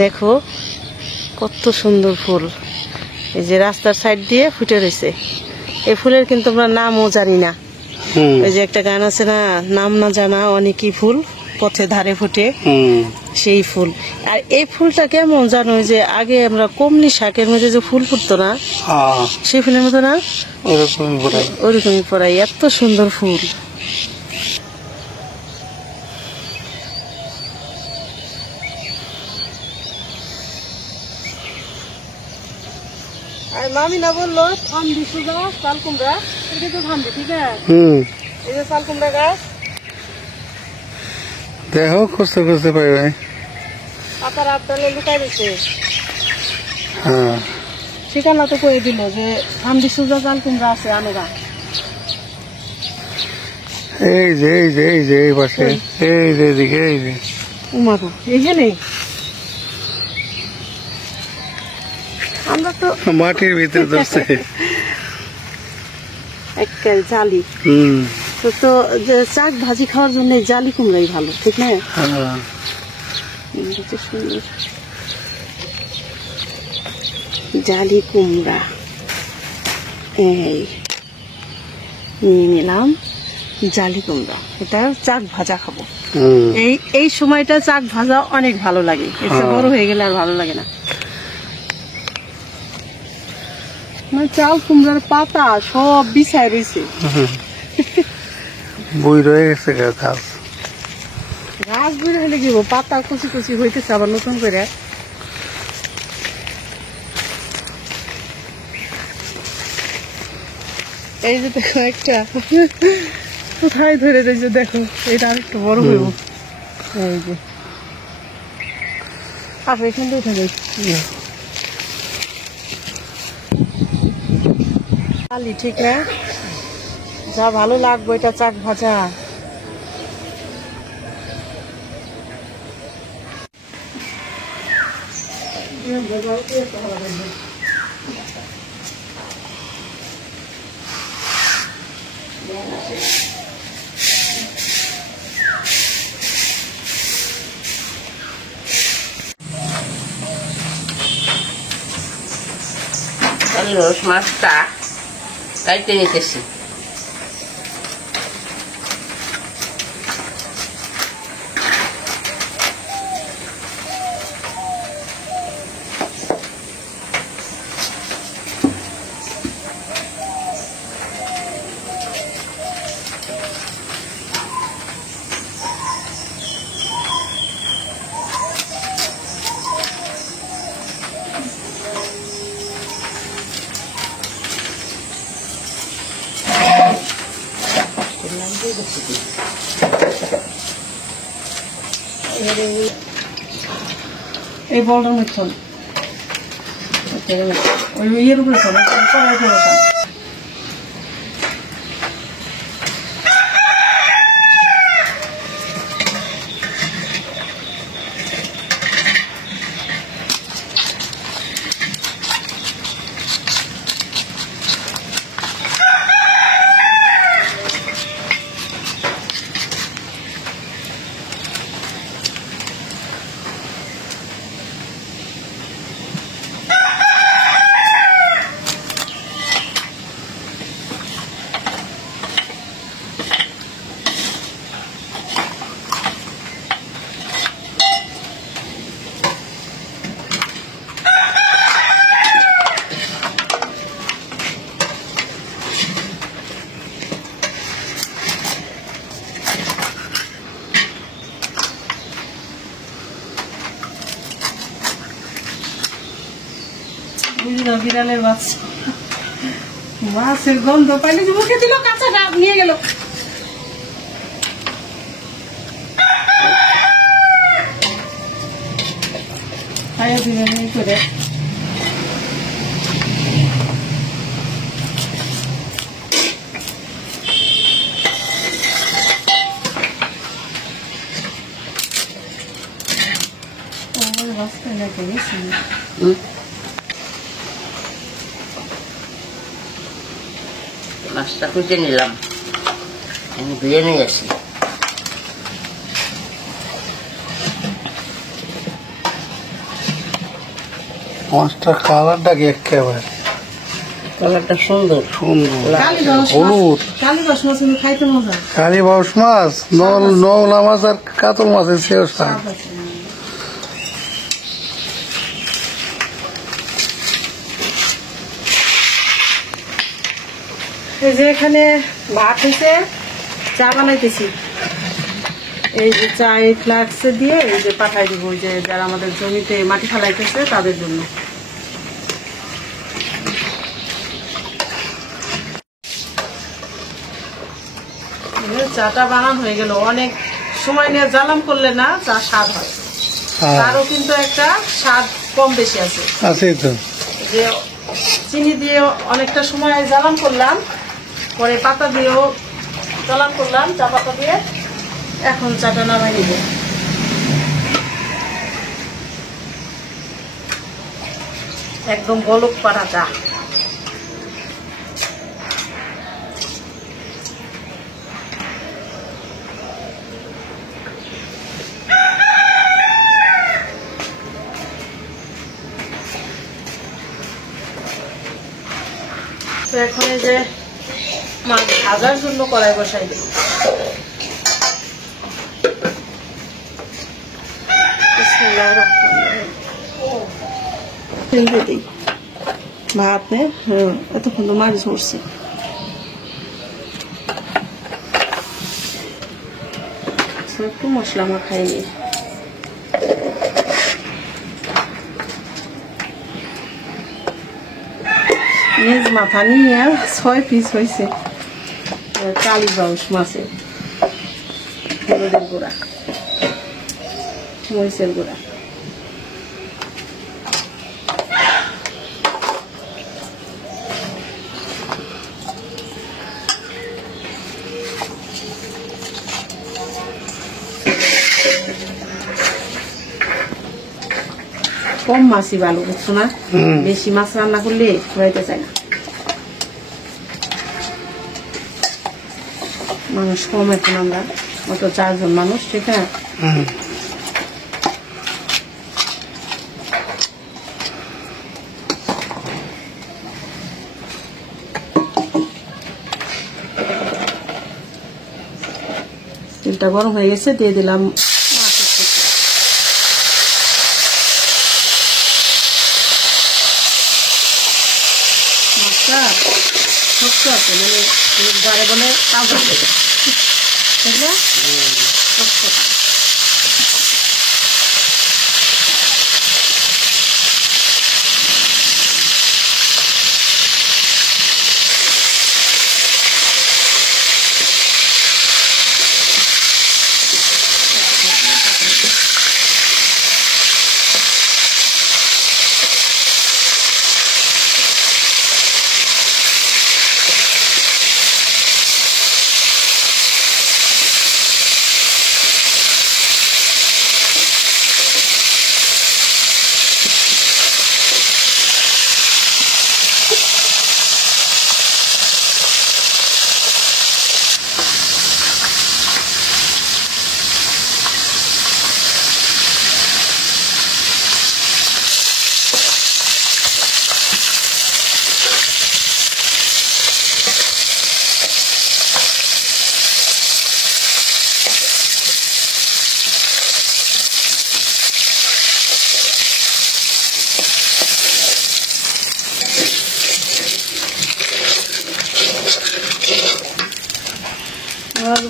দেখো কত সুন্দর ফুল, এই যে রাস্তার সাইড দিয়ে ফুটে রয়েছে। এই ফুলের কিন্তু আমরা নামও জানি না। ওই যে একটা গান আছে না, নাম না জানা অনেকই ফুল পথে ধারে ফুটে, সেই ফুল। আর এই ফুলটা কেমন জানো, যে আগে আমরা কমলি শাকের মধ্যে যে ফুল ফুটতো না, সেই ফুলের মতো না, ওরকমই পড়াই। এত সুন্দর ফুল। আর মামি না বললো থামবি সুজা চাল কুমড়া, এটা তো থামবি, ঠিক আছে? এই যে চাল কুমড়া গাছ দেখো খুঁজতে খুঁজতে পাইবে, পাতার আবদালে লুকাই দিচ্ছে। হ্যাঁ ঠিকানা তো করে দিল যে থামবি সুজা চাল কুমড়া আছে আনোগা। এই যে এই যে এই যে এই পাশে, এই যে এদিকে, এই যে উমাগো এইখানে আমরা তো মাটির ভিতরে ধরছে একটা জালি। তো যে শাক ভাজি খাওয়ার জন্য জালি কুমড়াই ভালো, ঠিক না? জালি কুমড়া এই নিয়ে নিলাম, জালি কুমড়া। এটা চাক ভাজা খাবো। এই সময়টা চাক ভাজা অনেক ভালো লাগে, এটা বড় হয়ে গেলে আর ভালো লাগে না। মানে চাল কুমড়ার পাতা সব বিছায় রয়েছে, বই রয়ে গেছে গাছ। গাছ বের হলে কি পাতা কুচি কুচি হইতেছে আবার নতুন করে। এই যে দেখো একটা কোথায় ধরে দিয়েছে, দেখো এটা আরেকটু বড় হইব। এই যে আপনি এখান থেকে উঠে যাই খালি, ঠিক না? যা ভালো লাগবে এটা চাক ভাজা। মাছটা কাইটে নিতেছি। এই বলটার মধ্যে ওই ইয়ের উপরে বিড়ালের বাচ্চা, মাছের গন্ধ পাইলে যে মুখে দিল, কাঁচা ডাব নিয়ে গেল। খাইয়ে দিলেন করে মাছটা কুচে নিলাম, আমি ধুয়ে নিয়ে আসি। মাছটা কালারটা কি একেবারে কালারটা সুন্দর সুন্দর, কালীবাউস হলুদ। কালীবাউস মাছ কিন্তু খাইতে মজা। কালীবাউস মাছ, নওলা মাছ আর কাতল মাছের চেয়েও স্বাদ। স্বাদ আছে। এই যে এখানে ভাত হয়েছে, চা বানাইতেছি। এই যে চা এই ফ্লাক্সে দিয়ে এই যে পাঠাই দিব ওই যে যারা আমাদের জমিতে মাটি ফেলাইতেছে তাদের জন্য। চাটা বানানো হয়ে গেল, অনেক সময় নিয়ে জ্বালাম করলে না চা স্বাদ হয়, তারও কিন্তু একটা স্বাদ কম বেশি আছে। আছে তো যে চিনি দিয়ে অনেকটা সময় জ্বালাম করলাম, পরে পাতা দিয়েও জ্বালাম করলাম, চা পাতা দিয়ে। এখন চাটা নামাই নিব। একদম বলক পাড়া চা। তো এখন এই যে মাছ ভাজার জন্য কড়াই বসাই দেব। ভাত নে এতক্ষণ তো মাছ ধরছে। একটু মশলা মাখাই নি। মেজ মাথা নিয়ে 6 পিস হয়েছে কালীবাউস মাছের। হলুদের গুঁড়া, মরিচের গুঁড়া, কম মাছই ভালো, বুঝছো না? বেশি মাছ রান্না করলে খাইতে চায় না। মানুষ কম, এখন আমরা অত 4 জন মানুষ, ঠিক আছে? তেলটা গরম হয়ে গেছে, দিয়ে দিলাম মাছের টুকরা। মাছটা শক্ত আছে, মানে গাড়ে বলে কাগজ দেখলে শক্ত।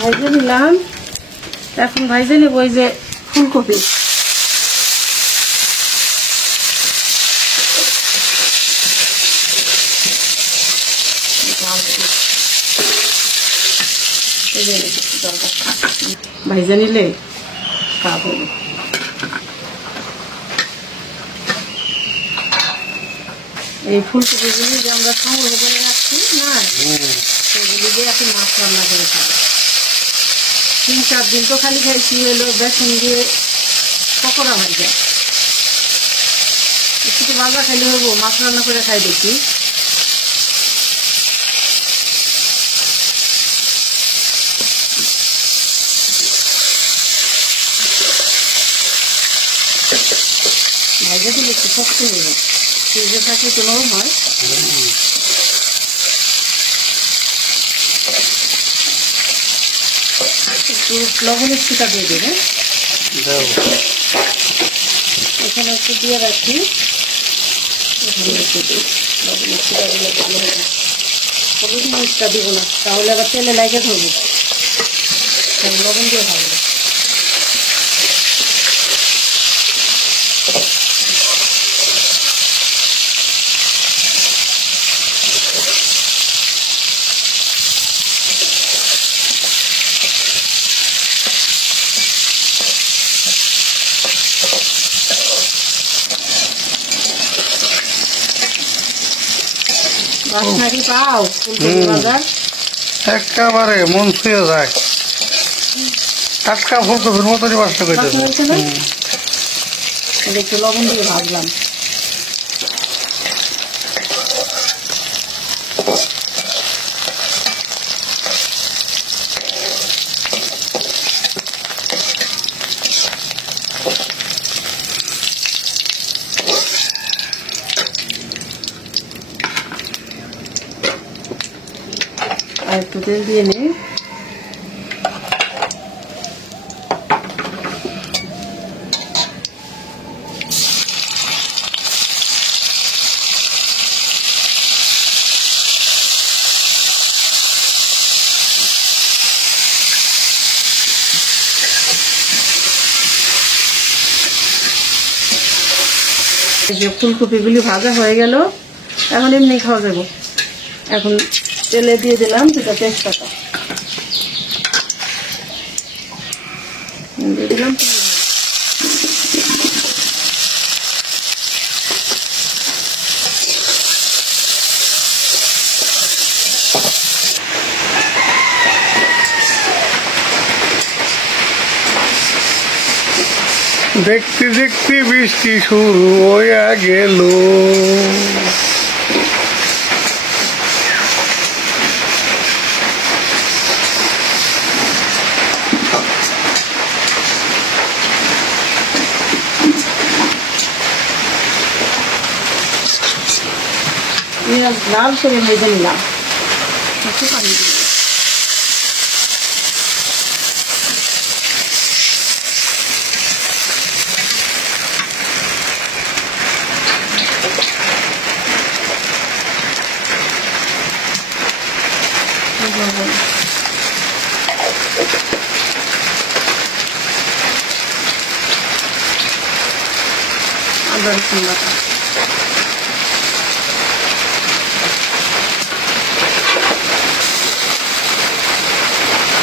ভাইজে নিলাম, এখন ভাইজে নেব ওই যে ফুলকপি। ভাইজে নিলে খারাপ হবে। এই ফুলকপিগুলি যে আমরা সংগ্রহ করে রাখছি না, সেগুলি দিয়ে এখন মাছ রান্না করে খাবো। 3-4 দিন তো খালি খাইছি হলো বেসন দিয়ে পকোড়া ভাজা। একটু ভাজা খাইলে হবো, মাছ রান্না করে খাই দেখি। ভাজা দিলে একটু শক্ত হয়ে যাবে। ফ্রিজে থাকলে তো নরম হয়। একটু লবণের ছিটা দিয়ে দেবে, এখানে একটু দিয়ে রাখি, লবণের ছিটা দিলে ভালো হবে। হলুদ মরিচটা দিব না, তাহলে আবার তেলে লাগে ধরবো, লবণ দিয়ে ভালো। বাসনা কি পাও ফুলকপি বাজার? একেবারে মন ছুঁয়ে যায়, টাটকা ফুলকপির মতনই বাসনা করতে। একটু লবণ দিয়ে ভাজলাম। আর একটু তেল দিয়ে নিই। ফুলকপিগুলি ভাজা হয়ে গেল, এখন এমনি খাওয়া যাবো। এখন তেলে দিয়ে দিলাম দুটা তেজপাতা, দিয়ে দিলাম দেখতে দেখতে বৃষ্টি শুরু হয়ে গেল। লাল করে ভেজে নিলাম, একটু পানি দিলাম। আদা রসুন বাটা,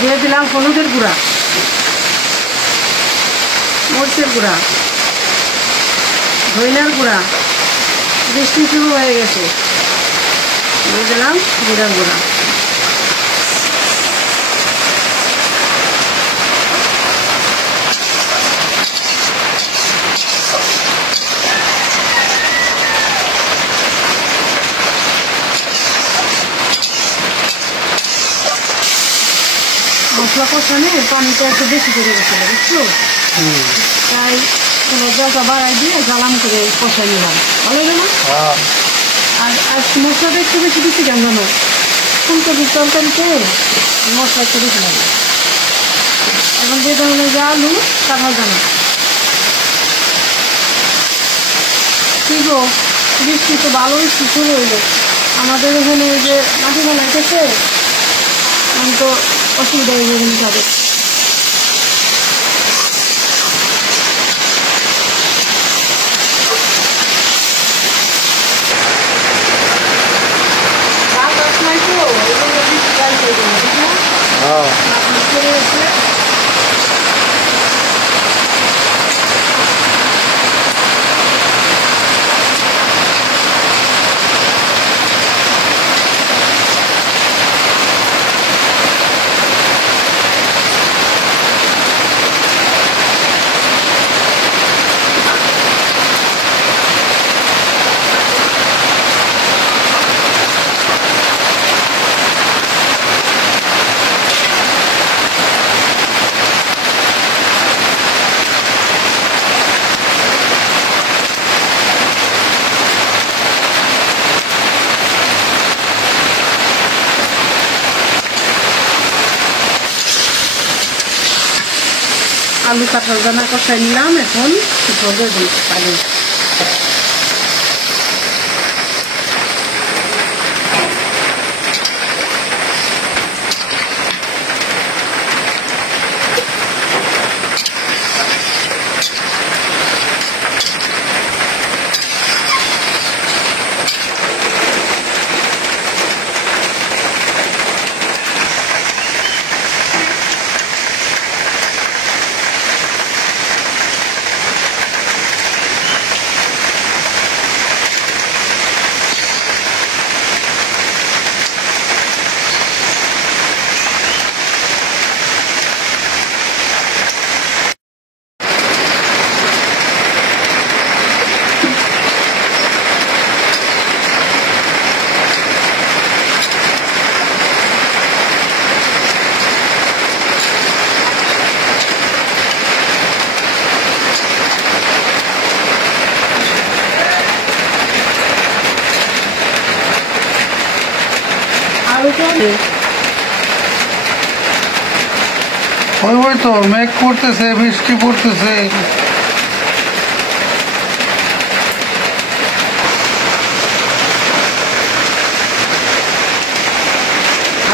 দিয়ে দিলাম হলুদের গুঁড়া, মরিচের গুঁড়া, ধনিয়ার গুঁড়া। বৃষ্টি শুরু হয়ে গেছে, দিয়ে দিলাম জিরার গুঁড়া। মশলা কষানে পানিটা একটু বেশি করে গেছিল, বুঝছো? তাই জলটা বাড়াই দিয়ে জ্বালাম করে কষাই নিলাম, ভালো হবে না? আর আর মশলাটা একটু বেশি বেশি কেন জানো, ফুলকপির তরকারিতে মশলা একটু বেশি লাগে। এখন যে ধরনের যে আলু তারপর জানো কি গো, বৃষ্টি তো ভালো বৃষ্টি শুরু হইলো আমাদের এখানে। ওই যে মাটি বানাইতেছে, আমি তো অসুবিধা হয়ে যাবে তাদের। আলু কাঁঠাল দানা কষাই নিলাম, এখন ধরে দিই পানি। ওই তো মেঘ করতেছে, বৃষ্টি পড়তেছে।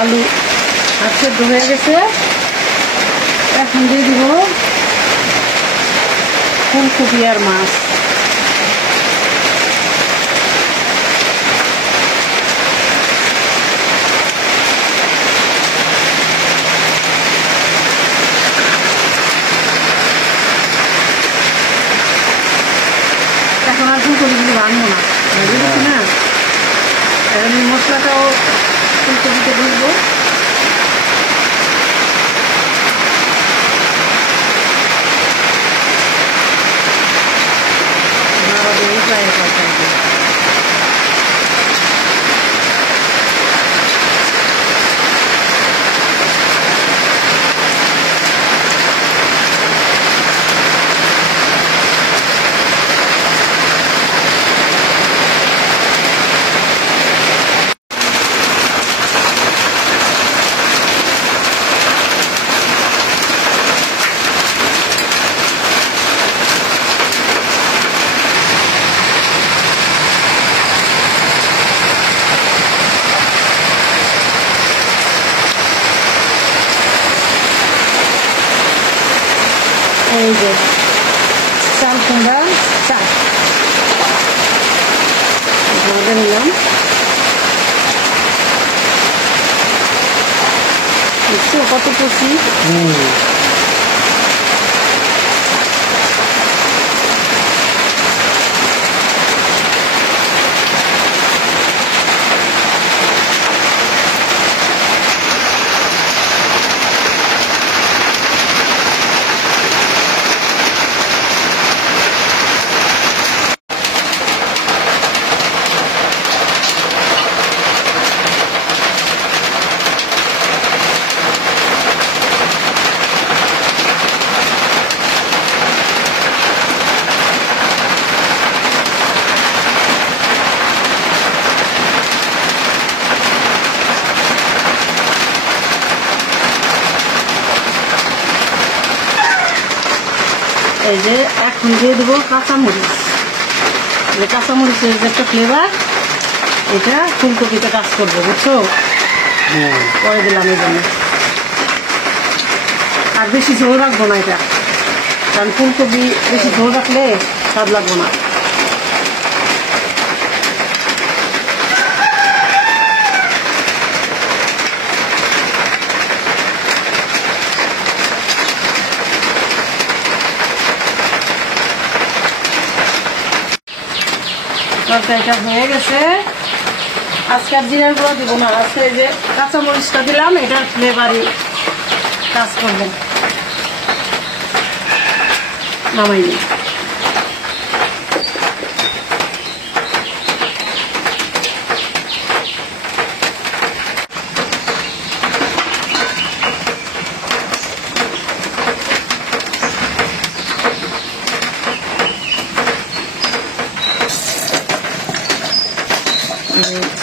আলু সেদ্ধ হয়ে গেছে, এখন দিয়ে দিব ফুলকপি আর মাছ। এখন আর ফুলকপিগুলো রাখবো না, বুঝেছি না। এখন মশলাটাও ফুলকপিতে ঢুকবো। এই যে চাল কুমড়া চাল নিলাম, দেখছো কত কচি। এই যে এখন দিয়ে দেবো কাঁচামরিচ। যে কাঁচামরিচের যে একটা ফ্লেভার, এটা ফুলকপিতে কাজ করবে, বুঝছো। পরে দিলাম এই জন্য। আর বেশি ঝোল রাখবো না এটা, কারণ ফুলকপি বেশি ঝোল রাখলে স্বাদ লাগবো না। তরকারিটা হয়ে গেছে। আজকে আর জিরার গুঁড়ো দিব না, আজকে যে কাঁচামরিচটা দিলাম এটার ফ্লেভারই কাজ করবে। নামাই দিই।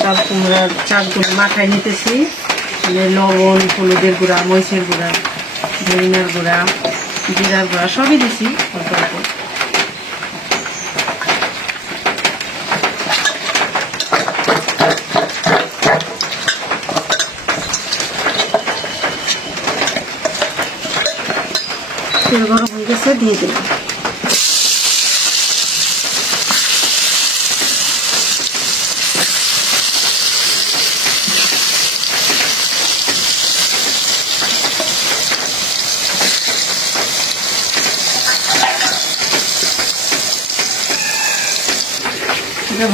চাল কুমড়ার চালগুলো মাখায় নিতেছি, লবণ, হলুদের গুঁড়া, মরিচের গুঁড়া, ধনিয়ার গুঁড়া, জিরার গুঁড়া সবই দিছি অল্প অল্প। তেল গরম হয়ে গেছে, দিয়ে দিলাম।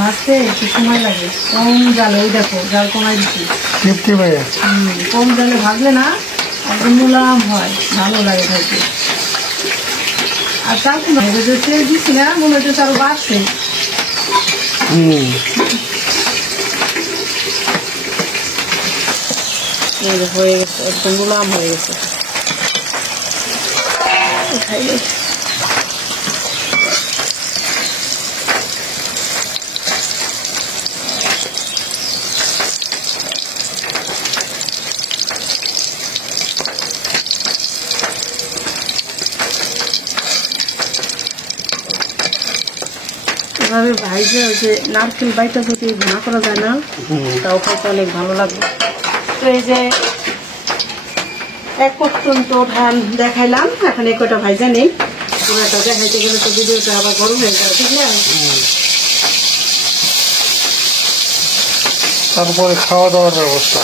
ভাজতে একটু সময় লাগে, কম জালে। ওই দেখো জাল কমাই দিচ্ছি, কম জালে ভাজলে না একদম মোলাম হয়, ভালো লাগে খাইতে। আর চাল তেল দিচ্ছি না, মনে হচ্ছে আরো বাড়ছে। হয়ে গেছে, একদম মোলাম হয়ে গেছে। খাইলে এভাবে ভাইজে ওই যে নারকেল বাইটা যদি ঘা করা যায় না, তাও খাইতে অনেক ভালো লাগবে। তো এই যে এক পর্যন্ত ধান দেখাইলাম, এখন এই কটা ভাইজা নেই। পুরাটা দেখাইতে গেলে তো ভিডিওটা আবার গরম হয়ে যাবে, ঠিক না? তারপরে খাওয়া দাওয়ার ব্যবস্থা।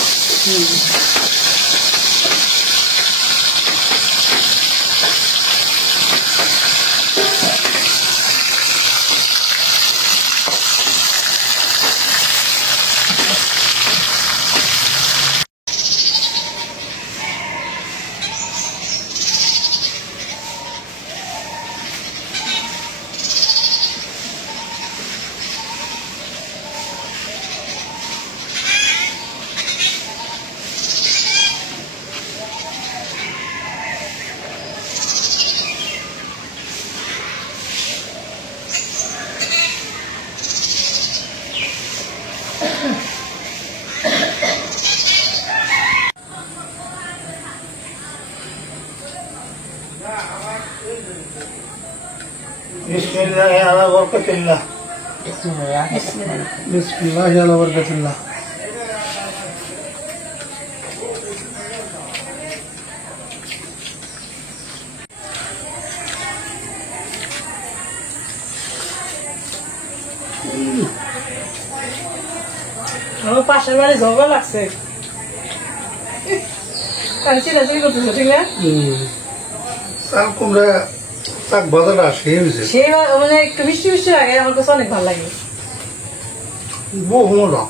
বিসমিল্লাহি আলা বরকাতিল্লাহ। বিসমিল্লাহি আলা বরকাতিল্লাহ। আমার পাশের বাড়ি ঝগড়া লাগছে, চাল কুমড়া শাক ভাজাটা সে মানে একটু মিষ্টি মিষ্টি লাগে, আমার কাছে অনেক ভালো লাগে। বহু মজা,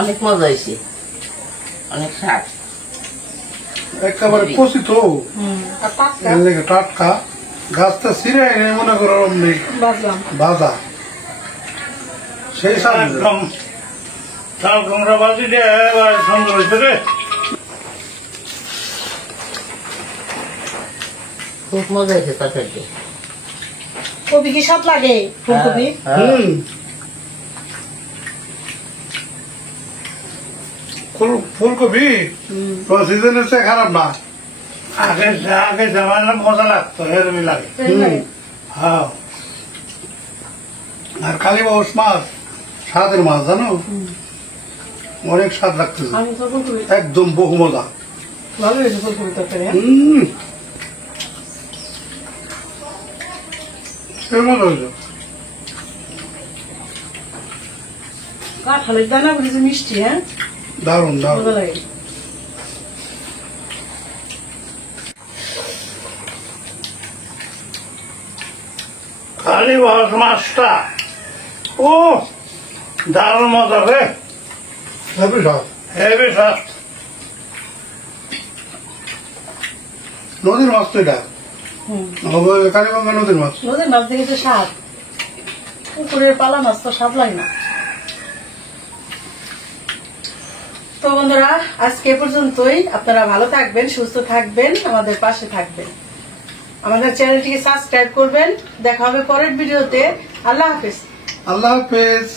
অনেক মজা হয়েছে, অনেক স্বাদ। একেবারে কষি তো, টাটকা গাছটা ছিঁড়ে মনে করো ভাজা, সেই স্বাদ একদম। চাল কুমড়া বাজি দিয়ে সুন্দর হয়েছে রে, খুব মজা হয়েছে তরকারিতে। কবি কি স্বাদ লাগে? ফুলকপি ফুলকপি সিজনের চেয়ে খারাপ না। আগে আগে জামানা মজা লাগতো, এরকমই লাগে। হ্যাঁ, আর কালীবাউস মাছ স্বাদের মাছ, জানো, অনেক স্বাদ লাগতেছে, একদম বহু মজা। ভালো হয়েছে ফুলকপি তরকারি। মজা হয়েছে। কাঁঠালের দানা বলেছে মিষ্টি, হ্যাঁ, দারুন দারুন। মজা লাগে। কালীবাউস মাছটা ও দারুন মজা রে, হেভি স্বাদ, হেভি স্বাদ। নদীর মাছ তো এটা, কালীগঙ্গা নদীর মাছ। নদীর মাছ দেখেছে স্বাদ, পুকুরের পালা মাছ তো স্বাদ লাগে না। তো বন্ধুরা, আজকে এ পর্যন্তই। আপনারা ভালো থাকবেন, সুস্থ থাকবেন, আমাদের পাশে থাকবেন, আমাদের চ্যানেলটিকে সাবস্ক্রাইব করবেন। দেখা হবে পরের ভিডিওতে। আল্লাহ হাফেজ। আল্লাহ হাফেজ।